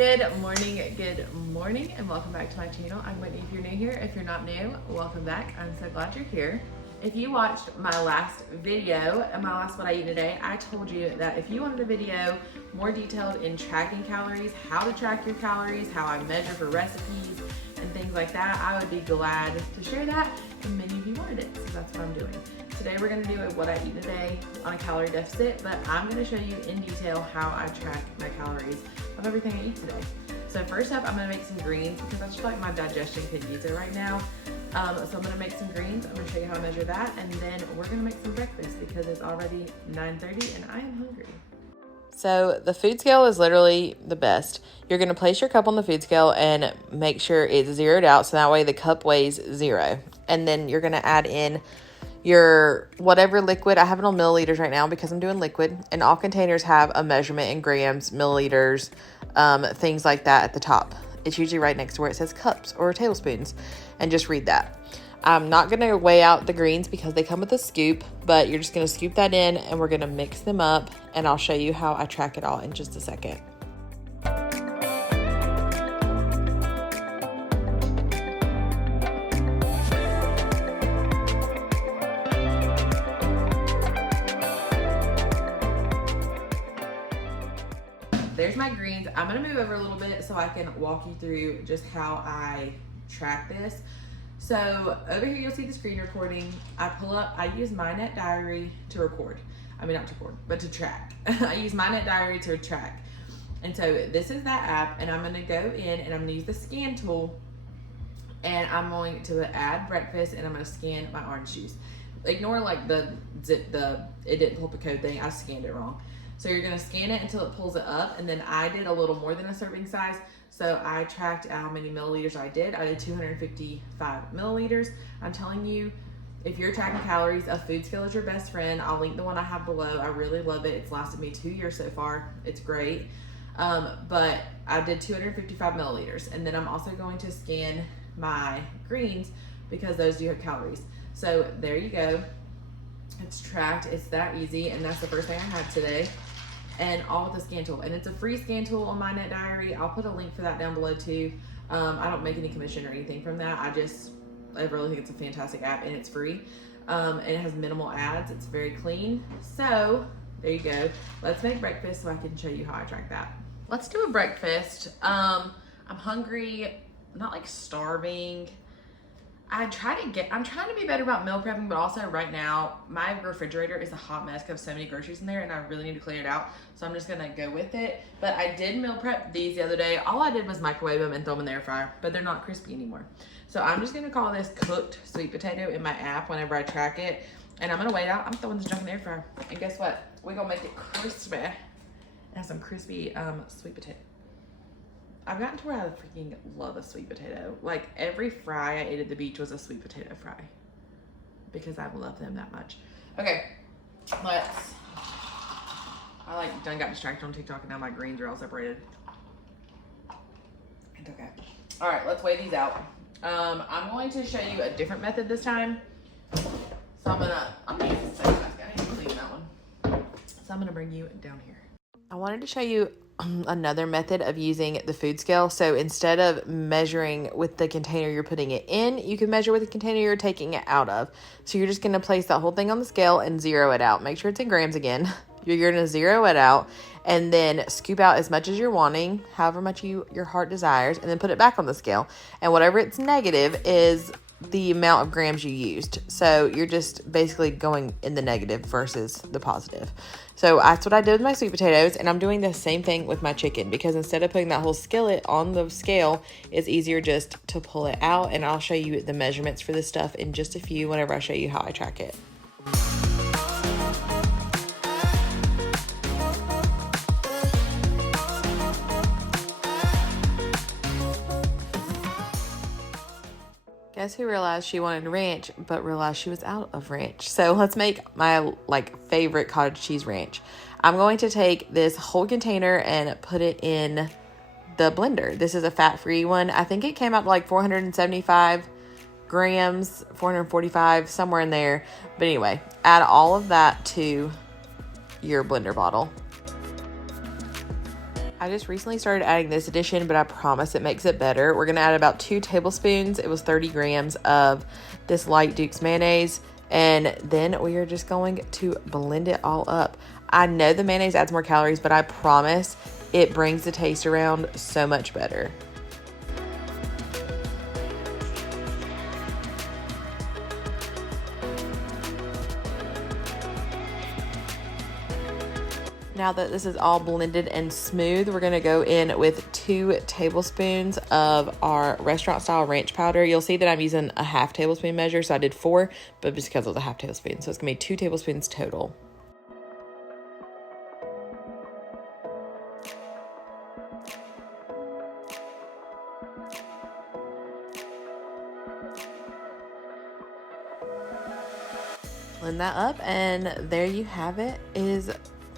Good morning, and welcome back to my channel. I'm Whitney if you're new here. If you're not new, welcome back. I'm so glad you're here. If you watched my last video, my last What I Eat in a Day, I told you that if you wanted a video more detailed in tracking calories, how to track your calories, how I measure for recipes, and things like that, I would be glad to share that, and many of you wanted it, so that's what I'm doing. Today we're going to do a What I Eat in a Day on a calorie deficit, but I'm going to show you in detail how I track my calories of everything I eat today. So first up, I'm going to make some greens because I just feel like my digestion could use it right now. So I'm going to make some greens. I'm going to show you how I measure that, and then we're going to make some breakfast because it's already 9:30 and I am hungry. So the food scale is literally the best. You're going to place your cup on the food scale and make sure it's zeroed out so that way the cup weighs 0. And then you're going to add in your whatever liquid. I have it on milliliters right now because I'm doing liquid, and all containers have a measurement in grams, milliliters, things like that at the top. It's usually right next to where it says cups or tablespoons, and just read that. I'm not going to weigh out the greens because they come with a scoop, but you're just going to scoop that in and we're going to mix them up, and I'll show you how I track it all in just a second. There's my greens. I'm going to move over a little bit so I can walk you through just how I track this. So over here you'll see the screen recording. I use my Net Diary to record. I mean, not to record, but to track. I use my Net Diary to track. And so this is that app, and I'm going to go in and I'm going to use the scan tool, and I'm going to add breakfast, and I'm going to scan my orange juice. Ignore like it didn't pull up a code thing. I scanned it wrong. So you're going to scan it until it pulls it up, and then I did a little more than a serving size. So I tracked how many milliliters I did. I did 255 milliliters. I'm telling you, if you're tracking calories, a food scale is your best friend. I'll link the one I have below. I really love it. It's lasted me 2 years so far. It's great. But I did 255 milliliters. And then I'm also going to scan my greens because those do have calories. So there you go. It's tracked. It's that easy. And that's the first thing I had today. And all with the scan tool. And it's a free scan tool on my Net Diary. I'll put a link for that down below too. I don't make any commission or anything from that. I really think it's a fantastic app, and it's free. And it has minimal ads. It's very clean. So there you go. Let's make breakfast so I can show you how I track that. Let's do a breakfast. I'm hungry, not like starving. I'm trying to be better about meal prepping, but also right now, my refrigerator is a hot mess because I have so many groceries in there and I really need to clear it out. So I'm just gonna go with it. But I did meal prep these the other day. All I did was microwave them and throw them in the air fryer, but they're not crispy anymore. So I'm just gonna call this cooked sweet potato in my app whenever I track it. And I'm gonna wait out. I'm throwing this junk in the air fryer. And guess what? We're gonna make it crispy and have some crispy sweet potato. I've gotten to where I freaking love a sweet potato. Like every fry I ate at the beach was a sweet potato fry because I love them that much. Okay, I done got distracted on TikTok, and now my greens are all separated. It's okay. All right, let's weigh these out. I'm going to show you a different method this time. So I'm gonna use the same mask. I need to clean that one. So I'm gonna bring you down here. I wanted to show you another method of using the food scale. So instead of measuring with the container you're putting it in, you can measure with the container you're taking it out of. So you're just going to place that whole thing on the scale and zero it out. Make sure it's in grams again. You're going to zero it out and then scoop out as much as you're wanting, however much your heart desires, and then put it back on the scale. And whatever it's negative is the amount of grams you used. So you're just basically going in the negative versus the positive. So that's what I did with my sweet potatoes, and I'm doing the same thing with my chicken because instead of putting that whole skillet on the scale, it's easier just to pull it out, and I'll show you the measurements for this stuff in just a few whenever I show you how I track it. Guess who realized she wanted ranch, but realized she was out of ranch? So let's make my favorite cottage cheese ranch. I'm going to take this whole container and put it in the blender. This is a fat-free one. I think it came out to like 475 grams, 445, somewhere in there. But anyway, add all of that to your blender bottle. I just recently started adding this addition, but I promise it makes it better. We're gonna add about 2 tablespoons. It was 30 grams of this light Duke's mayonnaise. And then we are just going to blend it all up. I know the mayonnaise adds more calories, but I promise it brings the taste around so much better. Now that this is all blended and smooth, we're gonna go in with 2 tablespoons of our restaurant style ranch powder. You'll see that I'm using a half tablespoon measure, so I did 4, but just because it was a half tablespoon. So it's gonna be 2 tablespoons total. Blend that up, and there you have it, is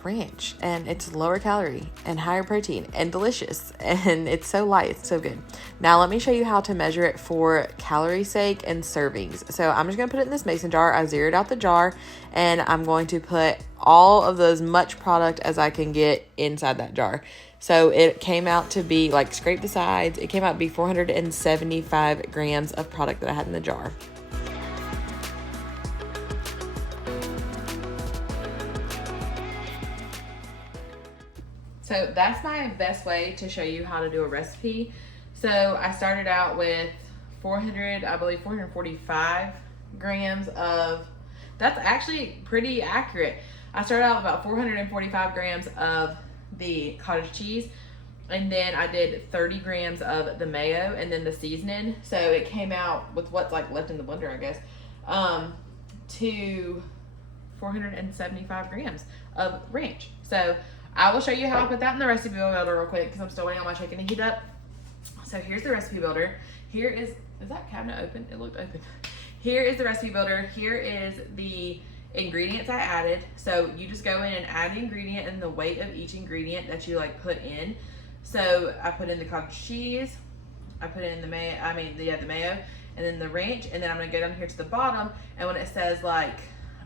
ranch, and it's lower calorie and higher protein and delicious, and it's so light, it's so good. Now let me show you how to measure it for calorie sake and servings. So I'm just gonna put it in this mason jar. I zeroed out the jar, and I'm going to put all of as much product as I can get inside that jar. So it came out to be, like, scrape the sides, it came out to be 475 grams of product that I had in the jar. So that's my best way to show you how to do a recipe. So I started out with 445 grams of, that's actually pretty accurate. I started out with about 445 grams of the cottage cheese, and then I did 30 grams of the mayo and then the seasoning. So it came out with what's like left in the blender, I guess, to 475 grams of ranch. So I will show you how I put that in the recipe builder real quick because I'm still waiting on my chicken to heat up. So here's the recipe builder. Here is that cabinet open? It looked open. Here is the recipe builder. Here is the ingredients I added. So you just go in and add the ingredient and the weight of each ingredient that you like put in. So I put in the cottage cheese, I put in the mayo, the mayo, and then the ranch, and then I'm gonna go down here to the bottom, and when it says like,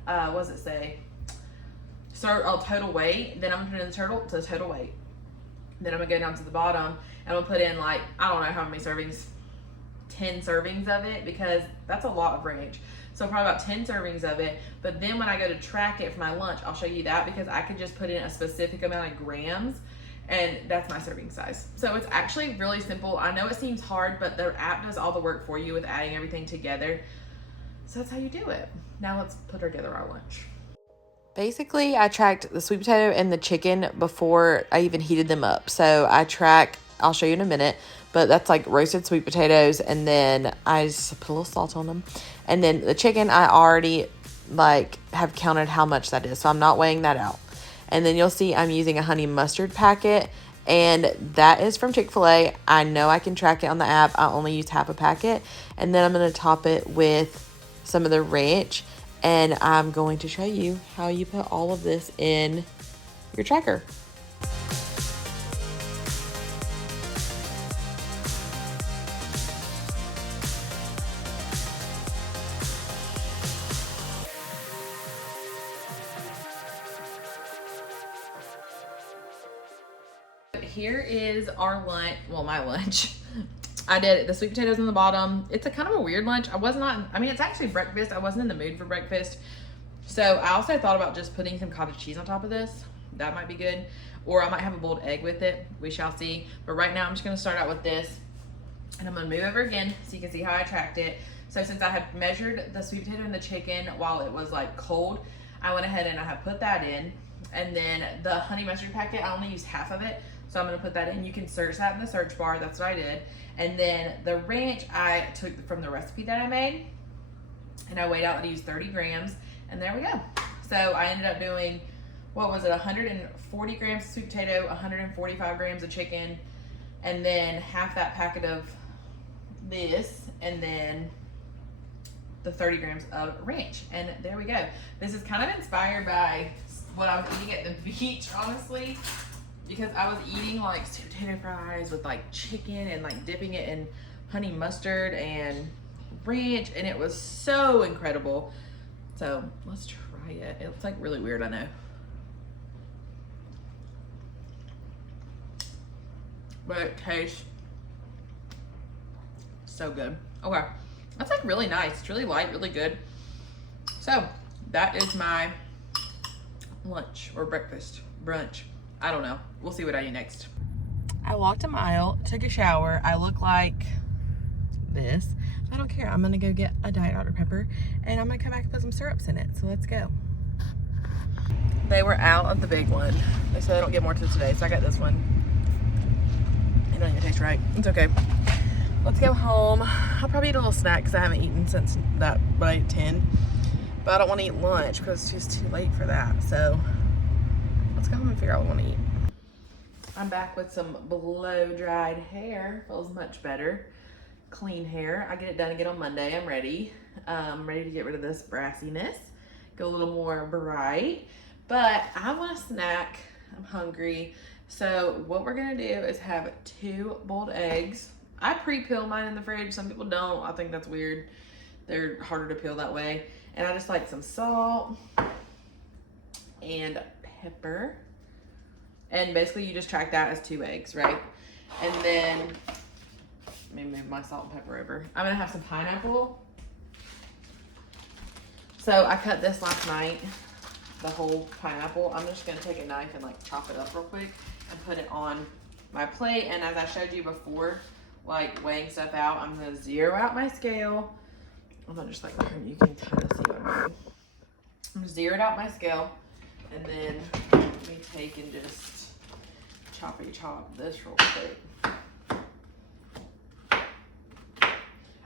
what does it say? Total weight, then I'm gonna put in the total weight. Then I'm gonna go down to the bottom and I'm gonna put in, like, I don't know how many servings, 10 servings of it, because that's a lot of ranch. So probably about 10 servings of it. But then when I go to track it for my lunch, I'll show you that, because I could just put in a specific amount of grams, and that's my serving size. So it's actually really simple. I know it seems hard, but the app does all the work for you with adding everything together. So that's how you do it. Now let's put together our lunch. Basically, I tracked the sweet potato and the chicken before I even heated them up. So I'll show you in a minute, but that's like roasted sweet potatoes, and then I just put a little salt on them. And then the chicken, I already have counted how much that is, so I'm not weighing that out. And then you'll see I'm using a honey mustard packet, and that is from Chick-fil-A. I know I can track it on the app. I only use half a packet. And then I'm going to top it with some of the ranch, and I'm going to show you how you put all of this in your tracker. Here is our lunch, well, my lunch. I did the sweet potatoes on the bottom. It's a kind of a weird lunch. It's actually breakfast. I wasn't in the mood for breakfast. So I also thought about just putting some cottage cheese on top of this. That might be good. Or I might have a boiled egg with it. We shall see. But right now I'm just gonna start out with this. And I'm gonna move over again so you can see how I tracked it. So since I had measured the sweet potato and the chicken while it was like cold, I went ahead and I have put that in. And then the honey mustard packet, I only used half of it. So I'm gonna put that in. You can search that in the search bar. That's what I did. And then the ranch I took from the recipe that I made, and I weighed out to use 30 grams, and there we go. So I ended up doing, 140 grams of sweet potato, 145 grams of chicken, and then half that packet of this, and then the 30 grams of ranch. And there we go. This is kind of inspired by what I was eating at the beach, honestly, because I was eating like sweet potato fries with like chicken and like dipping it in honey mustard and ranch, and it was so incredible. So let's try it. It's like really weird, I know. but it tastes so good. Okay, that's like really nice. It's really light, really good. So that is my lunch or breakfast, brunch. I don't know. We'll see what I eat next. I walked a mile, took a shower. I look like this. I don't care. I'm gonna go get a Diet Dr. Pepper and I'm gonna come back and put some syrups in it. So let's go. They were out of the big one. They said they don't get more till today, so I got this one. It doesn't even taste right. It's okay. Let's go home. I'll probably eat a little snack because I haven't eaten since that by 10. But I don't want to eat lunch because it's just too late for that. So let's go home and figure out what I want to eat. I'm back with some blow-dried hair. Feels much better. Clean hair. I get it done again on Monday. I'm ready. Ready to get rid of this brassiness. Go a little more bright. But I want a snack. I'm hungry. So what we're going to do is have 2 boiled eggs. I pre-peel mine in the fridge. Some people don't. I think that's weird. They're harder to peel that way. And I just like some salt and pepper. And basically you just track that as 2 eggs, right? And then, let me move my salt and pepper over. I'm gonna have some pineapple. So I cut this last night, the whole pineapple. I'm just gonna take a knife and like chop it up real quick and put it on my plate. And as I showed you before, like weighing stuff out, I'm gonna zero out my scale. I'm gonna just like, you can kind of see what I'm doing. I'm gonna zero out my scale and then let me take and just choppy chop this real quick.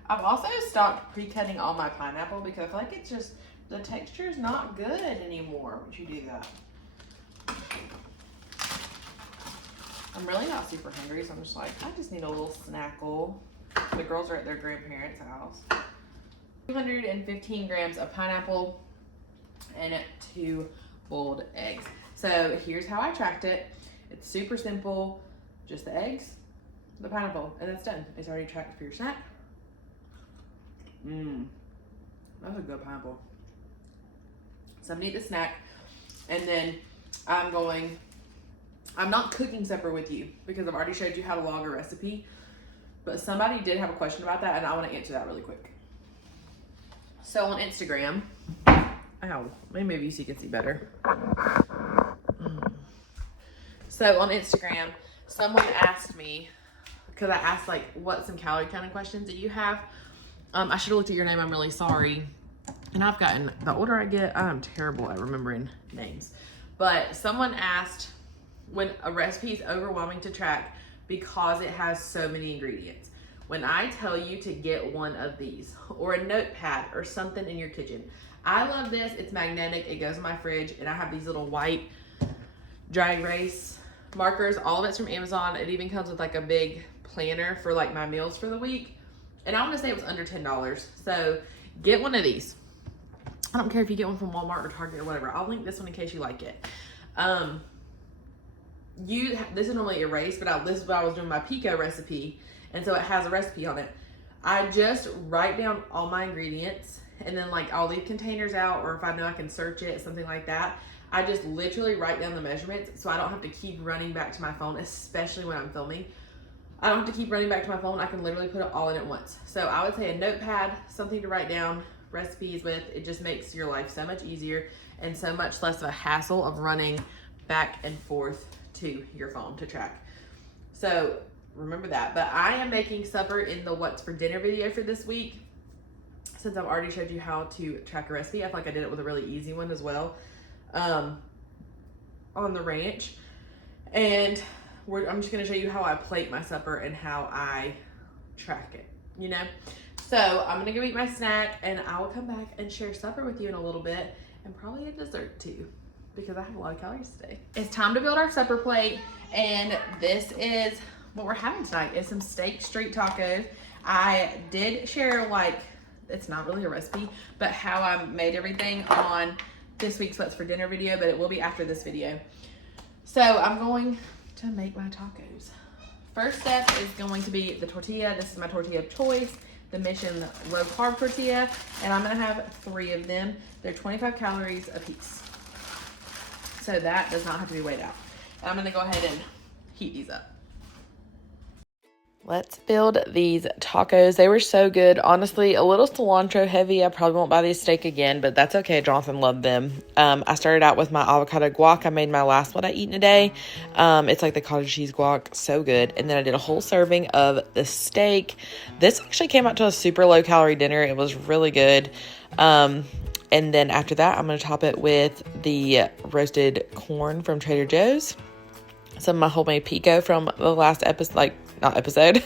I've also stopped pre-cutting all my pineapple because I feel like it's just, the texture is not good anymore once you do that. I'm really not super hungry, so I'm just like, I just need a little snackle. The girls are at their grandparents' house. 215 grams of pineapple and 2 boiled eggs. So here's how I tracked it. It's super simple. Just the eggs, the pineapple, and it's done. It's already tracked for your snack. That's a good pineapple. So I'm gonna eat the snack, and then I'm not cooking supper with you because I've already showed you how to log a recipe, but somebody did have a question about that and I want to answer that really quick. So on Instagram, ow, let me move you so you can see better. So on Instagram, someone asked me, because I asked like, what some calorie counting questions that you have. I should have looked at your name, I'm really sorry. And I've gotten, the older I get, I'm terrible at remembering names. But someone asked, when a recipe is overwhelming to track because it has so many ingredients. When I tell you to get one of these or a notepad or something in your kitchen, I love this. It's magnetic. It goes in my fridge, and I have these little white dry erase markers. All of it's from Amazon. It even comes with like a big planner for like my meals for the week. And I want to say it was under $10. So get one of these. I don't care if you get one from Walmart or Target or whatever. I'll link this one in case you like it. This is normally erased, but this is what I was doing my pico recipe, and so it has a recipe on it. I just write down all my ingredients, and then like I'll leave containers out, or if I know I can search it, something like that. I just literally write down the measurements, so I don't have to keep running back to my phone, especially when I'm filming. I don't have to keep running back to my phone. I can literally put it all in at once. So I would say a notepad, something to write down recipes with. It just makes your life so much easier and so much less of a hassle of running back and forth to your phone to track. So remember that. But I am making supper in the what's for dinner video for this week. Since I've already showed you how to track a recipe, I feel like I did it with a really easy one as well, on the ranch. And I'm just gonna show you how I plate my supper and how I track it, you know? So I'm gonna go eat my snack, and I will come back and share supper with you in a little bit, and probably a dessert too, because I have a lot of calories today. It's time to build our supper plate, and this is what we're having tonight. Is some steak street tacos. I did share, like, it's not really a recipe, but how I made everything on this week's What's for Dinner video, but it will be after this video. So I'm going to make my tacos. First step is going to be the tortilla. This is my tortilla of choice, the Mission low carb tortilla, and I'm gonna have 3 of them. They're 25 calories a piece. So that does not have to be weighed out. I'm gonna go ahead and heat these up. Let's build these tacos. They were so good. Honestly, a little cilantro heavy. I probably won't buy these steak again, but that's okay. Jonathan loved them. I started out with my avocado guac. I made my last one I eat in a day. It's like the cottage cheese guac. So good. And then I did a whole serving of the steak. This actually came out to a super low calorie dinner. It was really good. And then after that, I'm going to top it with the roasted corn from Trader Joe's. Some of my homemade pico from the last episode, like, not episode.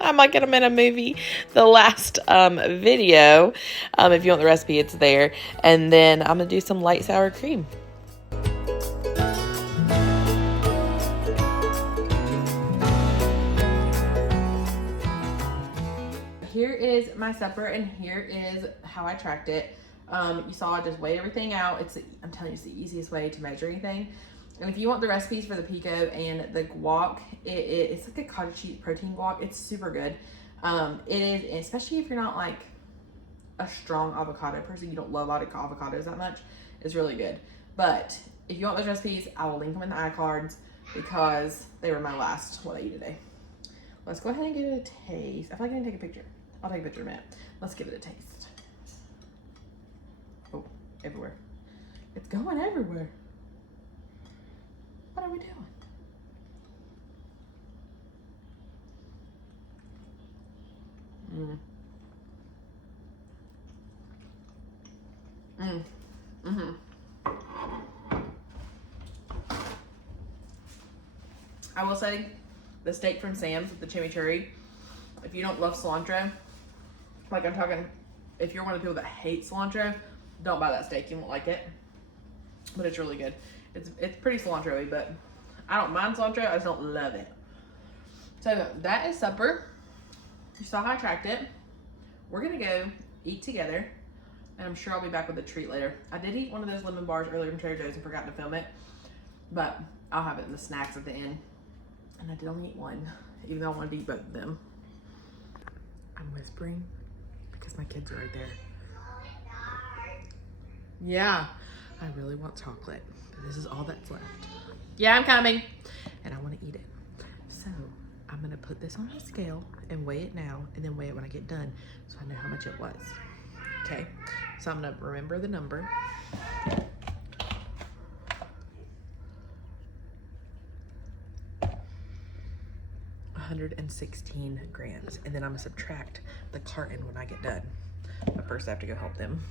I'm like I'm in a movie. The last video. If you want the recipe, it's there. And then I'm going to do some light sour cream. Here is my supper, and here is how I tracked it. You saw I just weighed everything out. I'm telling you, it's the easiest way to measure anything. And if you want the recipes for the pico and the guac, it's like a cottage cheese protein guac. It's super good. It is, especially if you're not like a strong avocado person, you don't love avocados that much, it's really good. But if you want those recipes, I will link them in the iCards because they were my last what I eat today. Let's go ahead and give it a taste. I feel like I need to take a picture. I'll take a picture in a minute. Let's give it a taste. Oh, everywhere. It's going everywhere. What are we doing? I will say the steak from Sam's with the chimichurri, if you don't love cilantro, like I'm talking, if you're one of the people that hate cilantro, don't buy that steak. You won't like it. But it's really good. It's pretty cilantro-y, but I don't mind cilantro. I just don't love it. So that is supper. You saw how I tracked it. We're going to go eat together, and I'm sure I'll be back with a treat later. I did eat one of those lemon bars earlier from Trader Joe's and forgot to film it, but I'll have it in the snacks at the end. And I did only eat one, even though I wanted to eat both of them. I'm whispering because my kids are right there. Yeah, I really want chocolate, but this is all that's left. Yeah, I'm coming. And I want to eat it. So I'm going to put this on a scale and weigh it now and then weigh it when I get done so I know how much it was. Okay, so I'm going to remember the number. $116 grams, and then I'm gonna subtract the carton when I get done. But first I have to go help them.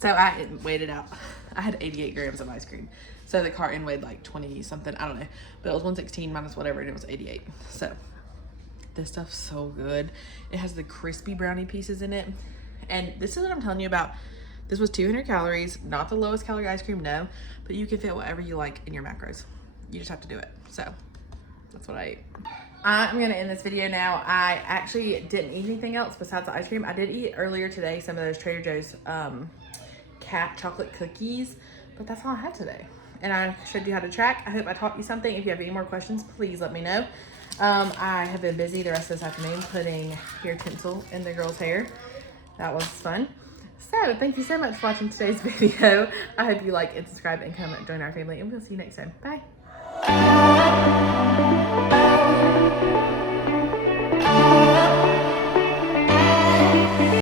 So I weighed it out. I had 88 grams of ice cream. So the carton weighed like 20 something, I don't know. But it was 116 minus whatever, and it was 88. So this stuff's so good. It has the crispy brownie pieces in it. And this is what I'm telling you about. This was 200 calories, not the lowest calorie ice cream, no. But you can fit whatever you like in your macros. You just have to do it. So that's what I ate. I'm gonna end this video now. I actually didn't eat anything else besides the ice cream. I did eat earlier today some of those Trader Joe's cat chocolate cookies, but that's all I had today. And I showed you how to track. I hope I taught you something. If you have any more questions, please let me know. I have been busy the rest of this afternoon putting hair tinsel in the girl's hair. That was fun. So thank you so much for watching today's video. I hope you like and subscribe and come join our family, and we'll see you next time. Bye.